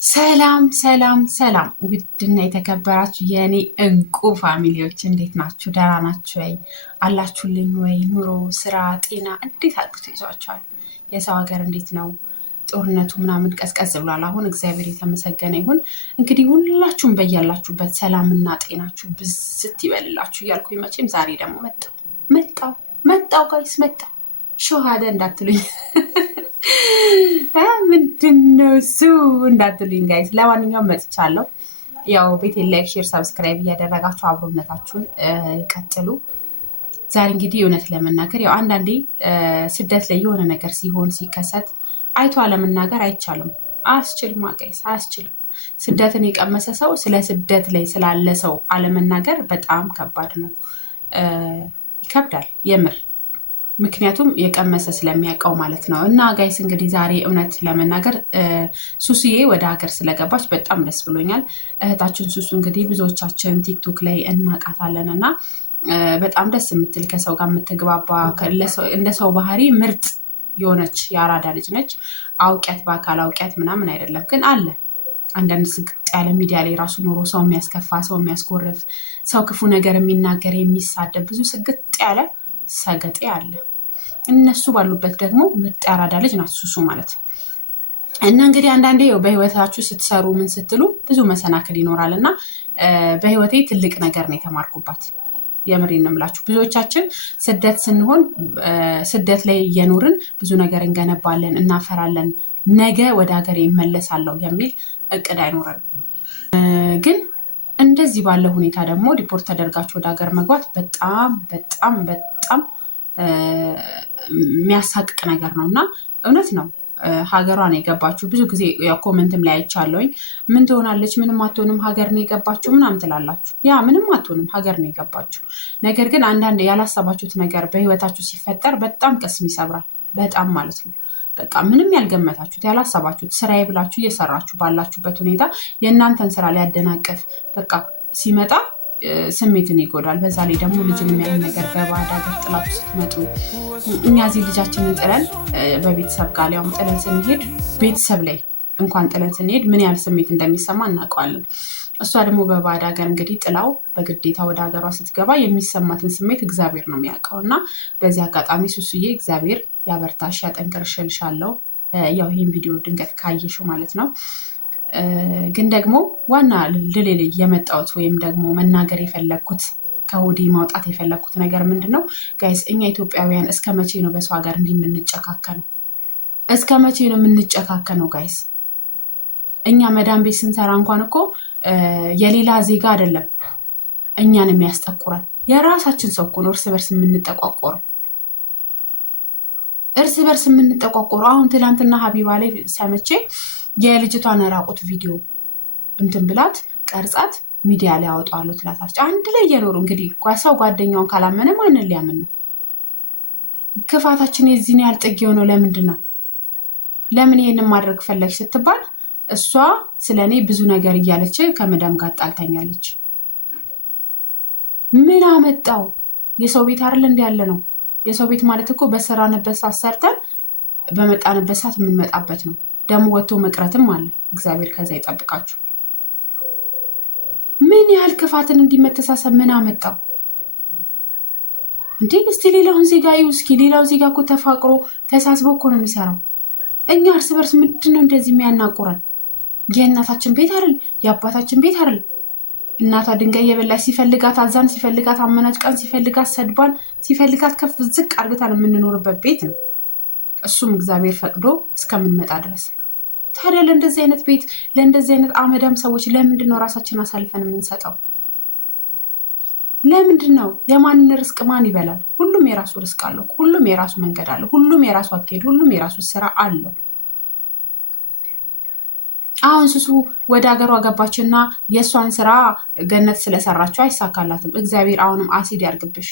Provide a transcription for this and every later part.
ሰላም ሰላም ሰላም ውድና የተከበራችሁ የኔ እንቁ ፋሚሊዎች እንዴት ናችሁ? ደህና ናችሁ ወይ? አላችሁልኝ ወይ? ኑሮ፣ ስራ፣ ጤና እንዴት አድርጎት ይዟችኋል? የሰው ሀገር እንዴት ነው? ጦርነቱ ምናምን ቀዝቀዝ ብሏል። አሁን እግዚአብሔር የተመሰገነ ይሁን። እንግዲህ ሁላችሁም በያላችሁበት ሰላምና ጤናችሁ ብዝት ይበልላችሁ እያልኩኝ መቼም ዛሬ ደግሞ መጣው ጋይስ መጣው ሾሃደ እንዳትሉኝ ምንድነው እሱ እንዳትሉኝ ጋይስ። ለማንኛውም መጥቻለሁ። ያው ቤቴን ላይክ፣ ሼር፣ ሰብስክራይብ እያደረጋችሁ አብሮነታችሁን ቀጥሉ። ዛሬ እንግዲህ እውነት ለመናገር ያው አንዳንዴ ስደት ላይ የሆነ ነገር ሲሆን ሲከሰት አይቶ አለመናገር አይቻልም። አያስችልም ጋይስ፣ አያስችልም። ስደትን የቀመሰ ሰው ስለ ስደት ላይ ስላለ ሰው አለመናገር በጣም ከባድ ነው። ይከብዳል የምር ምክንያቱም የቀመሰ ስለሚያውቀው ማለት ነው። እና ጋይስ እንግዲህ ዛሬ እውነት ለመናገር ሱሱዬ ወደ ሀገር ስለገባች በጣም ደስ ብሎኛል። እህታችን ሱሱ እንግዲህ ብዙዎቻችን ቲክቶክ ላይ እናውቃታለን እና በጣም ደስ የምትል ከሰው ጋር የምትግባባ እንደ ሰው ባህሪ ምርጥ የሆነች የአራዳ ልጅ ነች። አውቂያት በአካል አውቂያት ምናምን አይደለም፣ ግን አለ አንዳንድ ስግጥ ያለ ሚዲያ ላይ ራሱ ኖሮ ሰው የሚያስከፋ ሰው የሚያስኮርፍ ሰው ክፉ ነገር የሚናገር የሚሳደብ ብዙ ስግጥ ያለ ሰገጤ አለ። እነሱ ባሉበት ደግሞ ምርጥ ያራዳ ልጅ ናት ሱሱ ማለት። እና እንግዲህ አንዳንዴ በህይወታችሁ ስትሰሩ ምን ስትሉ ብዙ መሰናክል ይኖራል እና በህይወቴ ትልቅ ነገር ነው የተማርኩባት። የምሬን ነው የምላችሁ። ብዙዎቻችን ስደት ስንሆን ስደት ላይ እየኖርን ብዙ ነገር እንገነባለን፣ እናፈራለን፣ ነገ ወደ ሀገር ይመለሳለሁ የሚል እቅድ አይኖረንም። ግን እንደዚህ ባለው ሁኔታ ደግሞ ዲፖርት ተደርጋችሁ ወደ ሀገር መግባት በጣም በጣም በጣም የሚያሳቅቅ ነገር ነው እና እውነት ነው። ሀገሯን የገባችሁ ብዙ ጊዜ ኮመንትም ላይ አይቻለሁኝ። ምን ትሆናለች? ምንም አትሆንም፣ ሀገር ነው የገባችሁ ምናምን ትላላችሁ። ያ ምንም አትሆንም፣ ሀገር ነው የገባችሁ። ነገር ግን አንዳንድ ያላሰባችሁት ነገር በህይወታችሁ ሲፈጠር በጣም ቅስም ይሰብራል። በጣም ማለት ነው። በቃ ምንም ያልገመታችሁት ያላሰባችሁት ስራዬ ብላችሁ እየሰራችሁ ባላችሁበት ሁኔታ የእናንተን ስራ ሊያደናቅፍ በቃ ሲመጣ ስሜትን ይጎዳል። በዛ ላይ ደግሞ ልጅን የሚያህል ነገር በባዕድ ሀገር ጥላችሁ ስትመጡ እኛ እዚህ ልጃችንን ጥለን በቤተሰብ ጋር ሊያውም ጥለን ስንሄድ ቤተሰብ ላይ እንኳን ጥለን ስንሄድ ምን ያህል ስሜት እንደሚሰማ እናውቀዋለን። እሷ ደግሞ በባዕድ ሀገር እንግዲህ ጥላው በግዴታ ወደ ሀገሯ ስትገባ የሚሰማትን ስሜት እግዚአብሔር ነው የሚያውቀው። እና በዚህ አጋጣሚ ሱሱዬ እግዚአብሔር ያበርታሽ ያጠንክርሽ እልሻለሁ። ያው ይህን ቪዲዮ ድንገት ካየሽው ማለት ነው። ግን ደግሞ ዋና ልሌል የመጣሁት ወይም ደግሞ መናገር የፈለግኩት ከሆዴ ማውጣት የፈለግኩት ነገር ምንድን ነው ጋይስ? እኛ ኢትዮጵያውያን እስከ መቼ ነው በሰው ሀገር እንዲህ የምንጨካከነው? እስከ መቼ ነው የምንጨካከነው ጋይስ? እኛ መዳም ቤት ስንሰራ እንኳን እኮ የሌላ ዜጋ አይደለም እኛን የሚያስጠቁረን የራሳችን ሰው እኮ ነው እርስ በርስ የምንጠቋቆረው። አሁን ትናንትና ሀቢባ ላይ ሰምቼ የልጅቷን ራቁት ቪዲዮ እንትን ብላት ቀርጻት ሚዲያ ላይ ያወጣዋለሁ ትላታለች። አንድ ላይ እየኖሩ እንግዲህ ሰው ጓደኛውን ካላመነ ማንን ሊያምን ነው? ክፋታችን የዚህን ያህል ጥግ የሆነው ለምንድን ነው? ለምን ይሄንን ማድረግ ፈለግሽ ስትባል እሷ ስለኔ ብዙ ነገር እያለች ከመዳም ጋር ጣልታኛለች። ምን አመጣው? የሰው ቤት አይደል እንደ ያለ ነው። የሰው ቤት ማለት እኮ በሰራንበት ሰዓት ሰርተን በመጣንበት ሰዓት የምንመጣበት ነው። ደግሞ ወጥቶ መቅረትም አለ። እግዚአብሔር ከዛ ይጠብቃችሁ። ምን ያህል ክፋትን እንዲመተሳሰብ ምን አመጣው እንዴ? እስቲ ሌላውን ዜጋ እዩ እስኪ። ሌላው ዜጋ እኮ ተፋቅሮ ተሳስቦ እኮ ነው የሚሰራው። እኛ እርስ በርስ ምንድነው እንደዚህ የሚያናቁረን? የእናታችን ቤት አይደል? የአባታችን ቤት አይደል? እናቷ ድንጋይ የበላች ሲፈልጋት አዛን፣ ሲፈልጋት አመናጭቃን፣ ሲፈልጋት ሰድባን፣ ሲፈልጋት ከፍ ዝቅ አድርገን የምንኖርበት ቤት ነው። እሱም እግዚአብሔር ፈቅዶ እስከምንመጣ ድረስ። ታዲያ ለእንደዚህ አይነት ቤት ለእንደዚህ አይነት አመዳም ሰዎች ለምንድን ነው ራሳችን አሳልፈን የምንሰጠው? ለምንድን ነው? የማንን ርስቅ ማን ይበላል? ሁሉም የራሱ ርስቅ አለው። ሁሉም የራሱ መንገድ አለው። ሁሉም የራሱ አካሄድ፣ ሁሉም የራሱ ስራ አለው። አሁን ሱሱ ወደ ሀገሯ ገባችና የእሷን ስራ ገነት ስለሰራችው አይሳካላትም። እግዚአብሔር አሁንም አሲድ ያርግብሽ።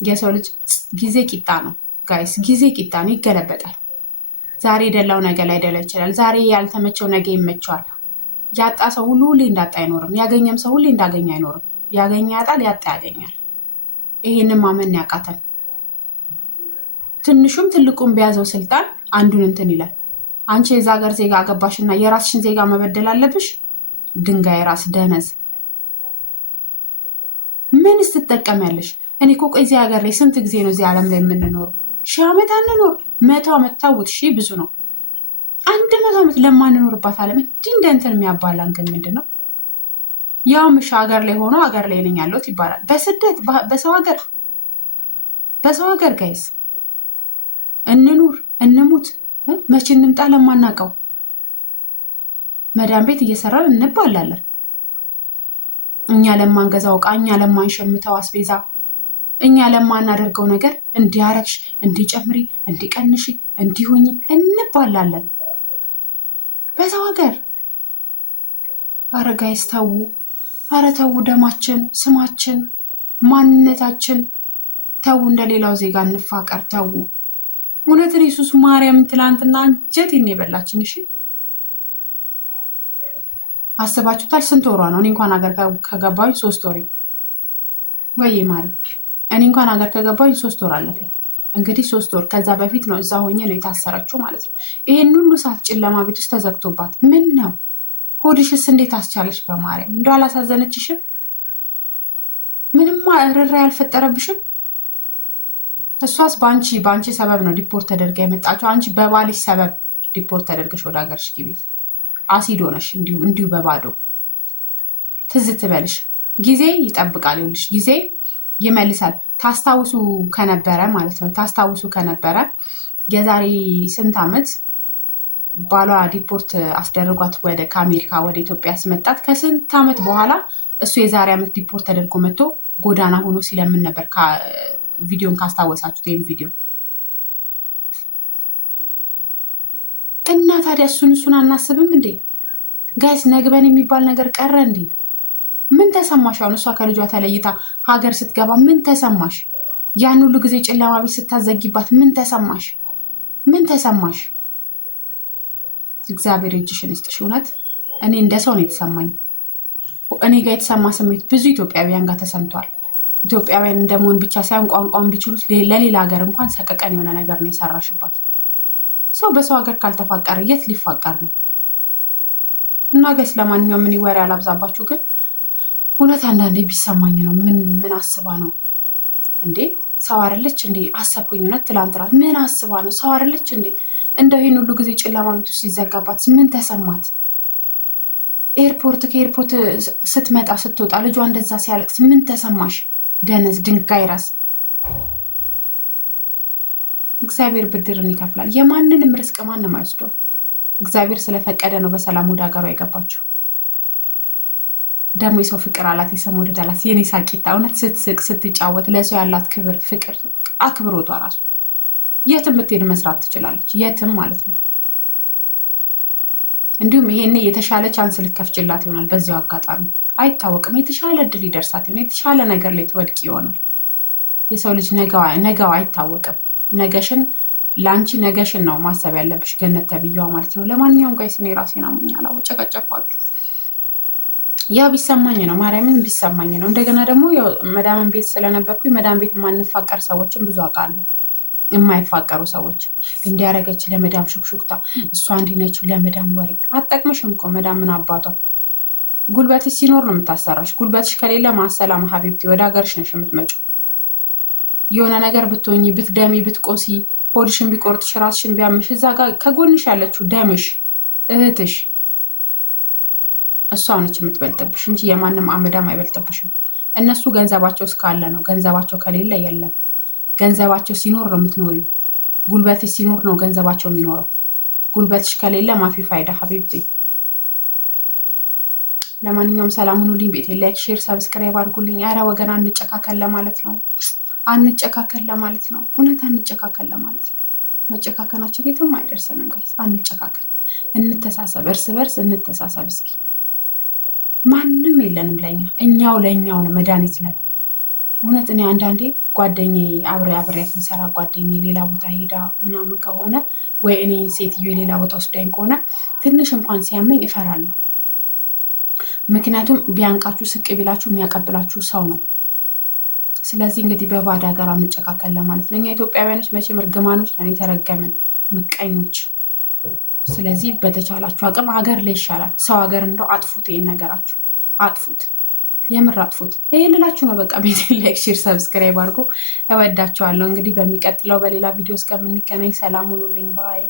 የሰው ልጅ ጊዜ ቂጣ ነው ጋይስ፣ ጊዜ ቂጣ ነው፣ ይገለበጣል። ዛሬ የደላው ነገ ላይ ደላ ይችላል። ዛሬ ያልተመቸው ነገ ይመቸዋል። ያጣ ሰው ሁሉ ሁሌ እንዳጣ አይኖርም። ያገኘም ሰው ሁሌ እንዳገኘ አይኖርም። ያገኘ ያጣል፣ ያጣ ያገኛል። ይሄንን ማመን ያቃተን። ትንሹም ትልቁም በያዘው ስልጣን አንዱን እንትን ይላል። አንቺ የዛ ሀገር ዜጋ አገባሽና የራስሽን ዜጋ መበደል አለብሽ? ድንጋይ ራስ ደነዝ ምን ስትጠቀሚያለሽ? እኔ እኮ እዚህ ሀገር ላይ ስንት ጊዜ ነው እዚህ ዓለም ላይ የምንኖረው? 1000 ዓመት አንኖር፣ 100 ዓመት ታውት። ብዙ ነው። 100 ዓመት ለማንኖርባት ዓለም እንዲህ እንደ እንትን የሚያባላን ግን ምንድን ነው? ያው ምሽ ሀገር ላይ ሆኖ ሀገር ላይ ነኝ ያለሁት ይባላል። በስደት በሰው ሀገር ጋይስ እንኑር እንሙት መቼ እንምጣ ለማናውቀው መዳም ቤት እየሰራን እንባላለን። እኛ ለማንገዛው ዕቃ፣ እኛ ለማንሸምተው አስቤዛ፣ እኛ ለማናደርገው ነገር እንዲያረግሽ፣ እንዲጨምሪ፣ እንዲቀንሺ፣ እንዲሁኝ እንባላለን በሰው ሀገር። ኧረ ጋይስ ተው፣ ኧረ ተው። ደማችን፣ ስማችን፣ ማንነታችን ተው። እንደሌላው ዜጋ እንፋቀር ተው። እውነትን ኢየሱስ ማርያም ትላንትና አንጀቴን የበላችኝ። እሺ አስባችሁታል? ስንት ወሯ ነው? እኔ እንኳን ሀገር ከገባሁኝ 3 ወሬ ወይ ማሪ፣ እኔ እንኳን ሀገር ከገባሁኝ 3 ወር አለፈኝ። እንግዲህ 3 ወር ከዛ በፊት ነው እዛ ሆኜ ነው የታሰረችው ማለት ነው። ይሄን ሁሉ ሰዓት ጨለማ ቤት ውስጥ ተዘግቶባት ምን ነው? ሆድሽስ እንዴት አስቻለች? በማርያም እንደው አላሳዘነችሽም? ምንም ርራ ያልፈጠረብሽም? እሷስ በአንቺ ሰበብ ነው ዲፖርት ተደርጋ የመጣችው። አንቺ በባልሽ ሰበብ ዲፖርት ተደርገሽ ወደ ሀገርሽ ግቢ። አሲድ ሆነሽ እንዲሁ በባዶ ትዝ ትበልሽ። ጊዜ ይጠብቃል። ይኸውልሽ ጊዜ ይመልሳል። ታስታውሱ ከነበረ የዛሬ ስንት ዓመት ባሏ ዲፖርት አስደርጓት ወደ ከአሜሪካ ወደ ኢትዮጵያ ያስመጣት። ከስንት ዓመት በኋላ እሱ የዛሬ ዓመት ዲፖርት ተደርጎ መጥቶ ጎዳና ሆኖ ሲለምን ነበር። ቪዲዮን ካስታወሳችሁት ይሄን ቪዲዮ እና ታዲያ እሱን አናስብም እንዴ ጋይስ? ነግበን የሚባል ነገር ቀረ እንዴ? ምን ተሰማሽ? አሁን እሷ ከልጇ ተለይታ ሀገር ስትገባ ምን ተሰማሽ? ያን ሁሉ ጊዜ ጨለማ ቤት ስታዘጊባት ምን ተሰማሽ? እግዚአብሔር እጅሽን ይስጥሽ። እውነት እኔ እንደ ሰው ነው የተሰማኝ። እኔ ጋር የተሰማ ስሜት ብዙ ኢትዮጵያውያን ጋር ተሰምቷል። ኢትዮጵያውያን እንደመሆን ብቻ ሳይሆን ቋንቋውን ቢችሉት ለሌላ ሀገር እንኳን ሰቀቀን የሆነ ነገር ነው የሰራሽባት። ሰው በሰው ሀገር ካልተፋቀረ የት ሊፋቀር ነው? እና ጋይስ ለማንኛውም ምን ወሬ አላብዛባችሁ፣ ግን እውነት አንዳንዴ ቢሰማኝ ነው። ምን አስባ ነው እንዴ? ሰው አይደለች እንዴ? አሰብኩኝ። እውነት ትላንት ራት ምን አስባ ነው? ሰው አይደለች እንዴ? እንደው ይሄን ሁሉ ጊዜ ጨለማ ቤት ውስጥ ሲዘጋባት ምን ተሰማት? ከኤርፖርት ስትመጣ ስትወጣ ልጇ እንደዛ ሲያለቅስ ምን ተሰማሽ? ደነዝ ድንጋይ ራስ። እግዚአብሔር ብድርን ይከፍላል። የማንንም ርስቅ ማንም አይወስደውም። እግዚአብሔር ስለፈቀደ ነው በሰላም ወደ ሀገሯ የገባችው። ደግሞ የሰው ፍቅር አላት፣ የሰው መውደድ አላት። የኔ ሳቂታ እውነት ስትስቅ ስትጫወት፣ ለሰው ያላት ክብር፣ ፍቅር፣ አክብሮቷ ራሱ የትም ብትሄድ መስራት ትችላለች። የትም ማለት ነው። እንዲሁም ይሄኔ የተሻለ ቻንስ ልከፍችላት ይሆናል። በዚያው አጋጣሚ አይታወቅም፣ የተሻለ እድል ይደርሳት ይሆናል። የተሻለ ነገር ላይ ትወድቅ ይሆናል። የሰው ልጅ ነገው አይታወቅም። ለአንቺ ነገሽን ነው ማሰብ ያለብሽ፣ ገነት ተብዬዋ ማለት ነው። ለማንኛውም ጋይስ እኔ ራሴን አሞኛል። ጨቀጨኳችሁ። ያ ቢሰማኝ ነው፣ ማርያምን ቢሰማኝ ነው። እንደገና ደግሞ መዳምን ቤት ስለነበርኩኝ መዳም ቤት የማንፋቀር ሰዎችን ብዙ አውቃለሁ። የማይፋቀሩ ሰዎች እንዲያረገች ለመዳም ሹክሹክታ፣ እሷ እንዲነች ለመዳም ወሬ አጠቅምሽም እኮ መዳም ምን አባቷ። ጉልበትሽ ሲኖር ነው የምታሰራሽ። ጉልበትሽ ከሌለ ማሰላም ሀቢብቲ ወደ ሀገርሽ ነሽ የምትመጪው። የሆነ ነገር ብትሆኚ፣ ብትደሚ፣ ብትቆሲ፣ ሆድሽን ቢቆርጥሽ፣ ራስሽን ቢያምሽ እዛ ጋር ከጎንሽ ያለችው ደምሽ እህትሽ እሷ ነች የምትበልጥብሽ እንጂ የማንም አመዳም አይበልጥብሽም። እነሱ ገንዘባቸው እስካለ ነው፣ ገንዘባቸው ከሌለ የለም። ገንዘባቸው ሲኖር ነው የምትኖሪው። ጉልበትሽ ሲኖር ነው ገንዘባቸው የሚኖረው። ጉልበትሽ ከሌለ ማፊ ፋይዳ ሀቢብቲ። ለማንኛውም ሰላም ሁኑልኝ። ቤቴ ላይክ፣ ሼር፣ ሰብስክራይብ አድርጉልኝ። ኧረ ወገን አንጨካከል ለማለት ነው። እውነት አንጨካከል ለማለት ነው። መጨካከናችን ቤትም አይደርሰንም ጋይስ። አንጨካከል፣ እንተሳሰብ፣ እርስ በርስ እንተሳሰብ። እስኪ ማንም የለንም ለኛ፣ እኛው ለእኛው ነው መድኃኒት ነን። እውነት እኔ አንዳንዴ ጓደኛዬ አብሬያት የምሰራ ጓደኛዬ ሌላ ቦታ ሄዳ ምናምን ከሆነ ወይ እኔ ሴትዮ የሌላ ቦታ ወስዳኝ ከሆነ ትንሽ እንኳን ሲያመኝ እፈራለሁ። ምክንያቱም ቢያንቃችሁ ስቅ ቢላችሁ የሚያቀብላችሁ ሰው ነው። ስለዚህ እንግዲህ በባዕድ ሀገር አንጨካከል ለማለት ነው። እኛ ኢትዮጵያውያኖች መቼም እርግማኖች ነን፣ የተረገምን ምቀኞች። ስለዚህ በተቻላችሁ አቅም ሀገር ላይ ይሻላል። ሰው ሀገር እንደው አጥፉት፣ ይሄን ነገራችሁ አጥፉት፣ የምር አጥፉት። ይሄ ልላችሁ ነው። በቃ ቤት ላይክ፣ ሼር፣ ሰብስክራይብ አድርጎ እወዳችኋለሁ። እንግዲህ በሚቀጥለው በሌላ ቪዲዮ እስከምንገናኝ ሰላም ሁኑልኝ። ባይ